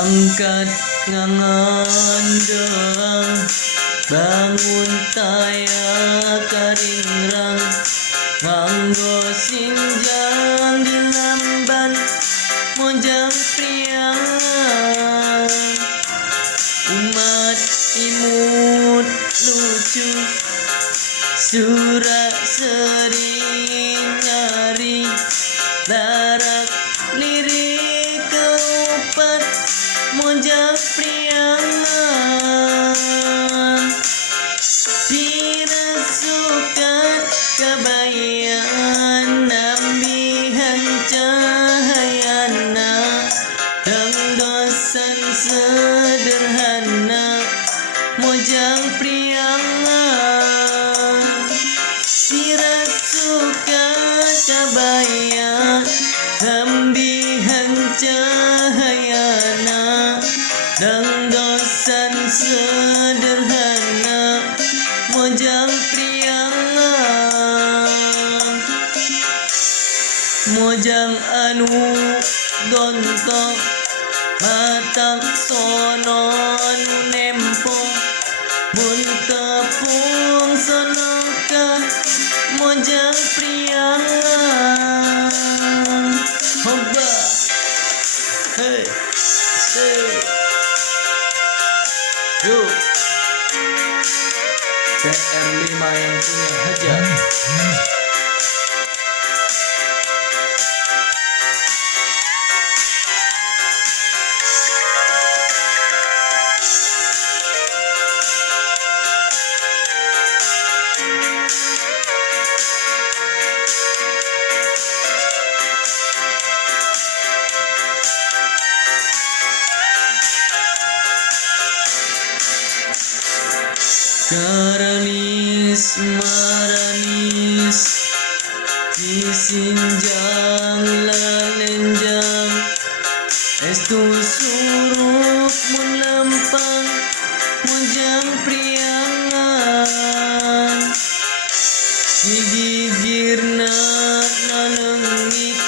Angkat ngangan deang, bangun taya karingrang, nganggo sinjang di lamban, mojang priang. Umat imut lucu, surak sering nyari, larak lirik keupat, mojang priangan. Dirasukan kebayaan, nambihan cahayana, dang dosan sederhana, mojang priangan. Dirasukan kebayaan, nambihan cahayana, dang dosan sederhana, mojang priangan. Mojang anu dontong, matang sono anu nempong, mun tepung sonokan, mojang priangan. Hoba, hey, say, yuk. TR5 yang punya hajar. Karanis maranis, disinjang lalenjang, estu suruk mun lempang, mojang priangan. Gigirna nalengit,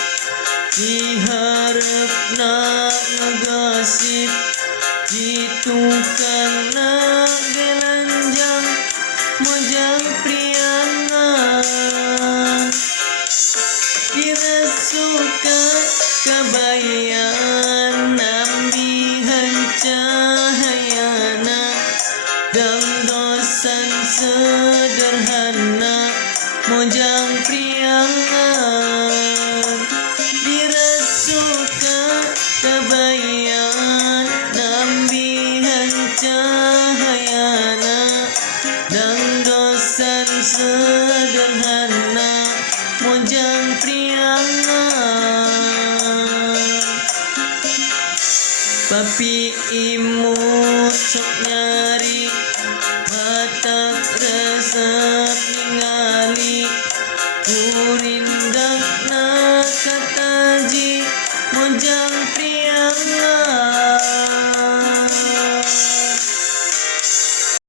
diharapna ngagasip, ditukangna gelanjang, mojang priangan. Dirasukan kebayaan, nambihan cahayana, dang dosan sederhana, mojang priangan. Dirasukan kebayaan, nambihan cahayana, dang dosan sederhana, mojang priangan. Papi imut sok nyari, matak rasa